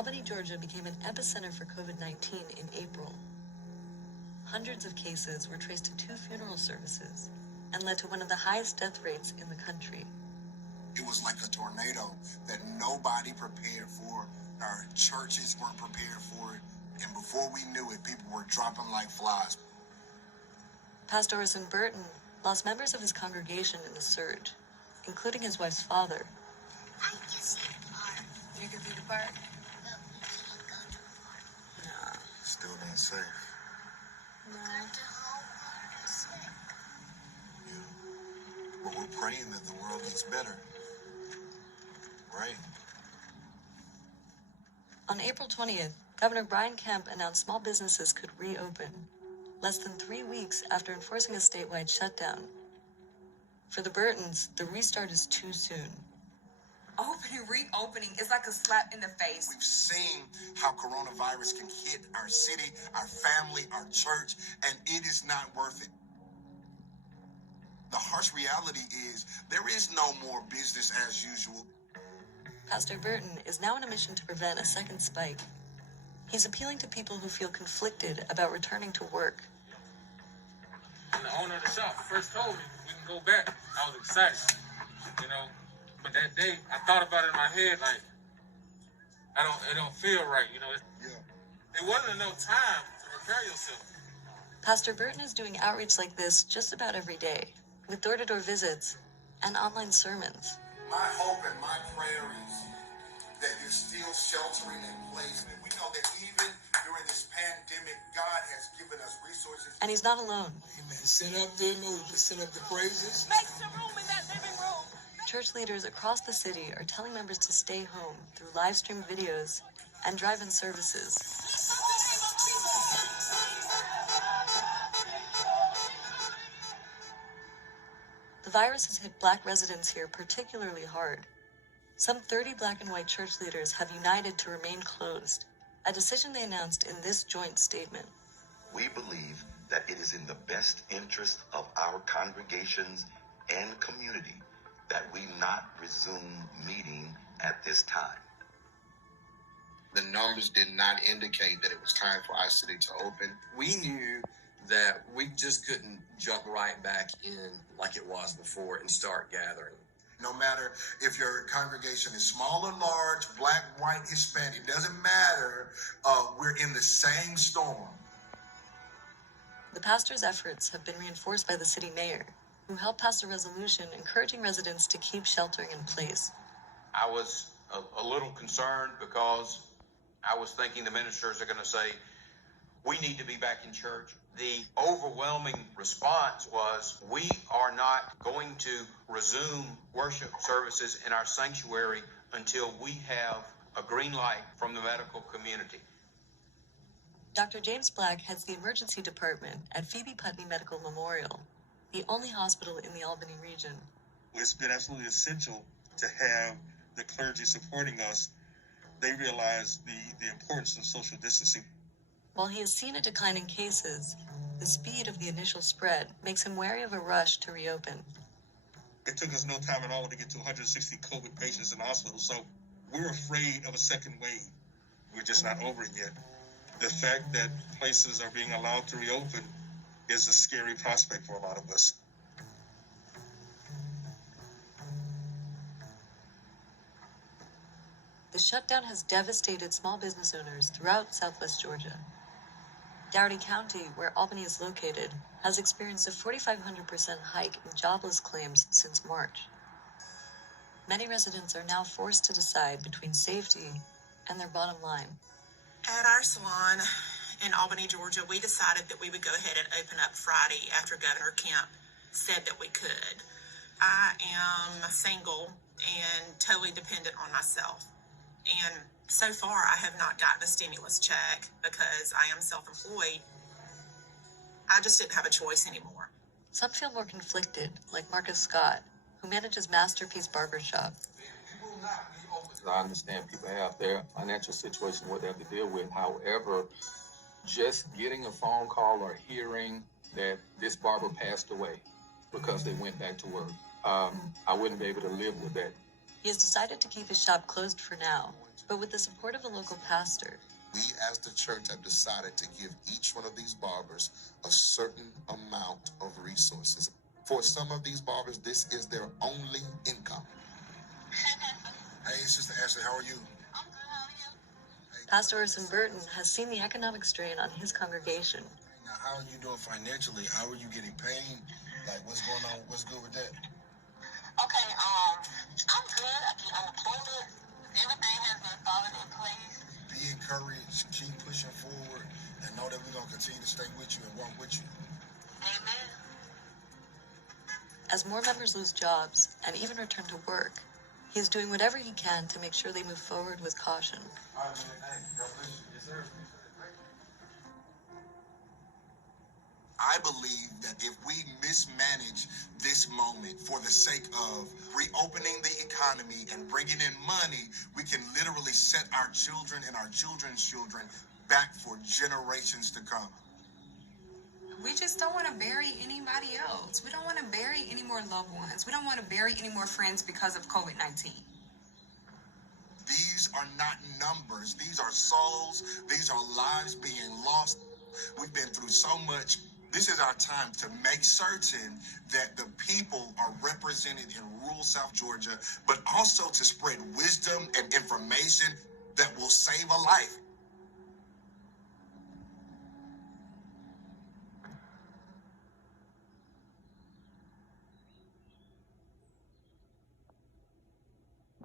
Albany, Georgia became an epicenter for COVID-19 in April. Hundreds of cases were traced to 2 funeral services and led to one of the highest death rates in the country. It was like a tornado that nobody prepared for. Our churches weren't prepared for it. And before we knew it, people were dropping like flies. Pastor Orson Burton lost members of his congregation in the surge, including his wife's father. I can see the park. You can see the park? But we can't go to the park. No. Still not safe. Because the whole world is sick. Yeah. But we're praying that the world gets better. Right? On April 20th, Governor Brian Kemp announced small businesses could reopen, less than 3 weeks after enforcing a statewide shutdown. For the Burtons, the restart is too soon. Reopening is like a slap in the face. We've seen how coronavirus can hit our city, our family, our church, and it is not worth it. The harsh reality is there is no more business as usual. Pastor Burton is now on a mission to prevent a second spike. He's appealing to people who feel conflicted about returning to work. When the owner of the shop first told me we can go back, I was excited, But that day, I thought about it in my head, like, it don't feel right, It wasn't enough time to prepare yourself. Pastor Burton is doing outreach like this just about every day, with door-to-door visits and online sermons. My hope and my prayer is that you're still sheltering in place. And we know that even during this pandemic, God has given us resources. And he's not alone. Amen. Send up the emojis, send up the praises. Make some room in that living room. Church leaders across the city are telling members to stay home through live stream videos and drive-in services. The virus has hit Black residents here particularly hard. Some 30 Black and white church leaders have united to remain closed, a decision they announced in this joint statement. We believe that it is in the best interest of our congregations and community that we not resume meeting at this time. The numbers did not indicate that it was time for our city to open. We knew that we just couldn't jump right back in like it was before and start gathering. No matter if your congregation is small or large, Black, white, Hispanic, it doesn't matter. We're in the same storm. The pastor's efforts have been reinforced by the city mayor, who helped pass a resolution encouraging residents to keep sheltering in place. I was a little concerned because I was thinking the ministers are going to say, we need to be back in church. The overwhelming response was, we are not going to resume worship services in our sanctuary until we have a green light from the medical community. Dr. James Black heads the emergency department at Phoebe Putney Medical Memorial, the only hospital in the Albany region. It's been absolutely essential to have the clergy supporting us. They realize the importance of social distancing. While he has seen a decline in cases, the speed of the initial spread makes him wary of a rush to reopen. It took us no time at all to get to 160 COVID patients in the hospital, so we're afraid of a second wave. We're just not over it yet. The fact that places are being allowed to reopen is a scary prospect for a lot of us. The shutdown has devastated small business owners throughout Southwest Georgia. Dougherty County, where Albany is located, has experienced a 4,500% hike in jobless claims since March. Many residents are now forced to decide between safety and their bottom line. At our salon in Albany, Georgia, we decided that we would go ahead and open up Friday after Governor Kemp said that we could. I am single and totally dependent on myself. And so far, I have not gotten a stimulus check because I am self-employed. I just didn't have a choice anymore. Some feel more conflicted, like Marcus Scott, who manages Masterpiece Barbershop. I understand people have their financial situation, what they have to deal with. However, just getting a phone call or hearing that this barber passed away because they went back to work, I wouldn't be able to live with that. He has decided to keep his shop closed for now, But with the support of a local pastor, we as the church have decided to give each one of these barbers a certain amount of resources. For some of these barbers, this is their only income. Hey, Sister Ashley, how are you? I'm good, how are you? Pastor Orson Burton has seen the economic strain on his congregation. Now, how are you doing financially? How are you getting paid? Like, what's going on? What's good with that? Okay, I'm good. I get unemployment. Everything has been falling in place. Be encouraged, keep pushing forward, and know that we're going to continue to stay with you and walk with you. Amen. As more members lose jobs and even return to work, he is doing whatever he can to make sure they move forward with caution. I believe that if we mismanage this moment for the sake of reopening the economy and bringing in money, we can literally set our children and our children's children back for generations to come. We just don't want to bury anybody else. We don't want to bury any more loved ones. We don't want to bury any more friends because of COVID-19. These are not numbers. These are souls. These are lives being lost. We've been through so much. This is our time to make certain that the people are represented in rural South Georgia, but also to spread wisdom and information that will save a life.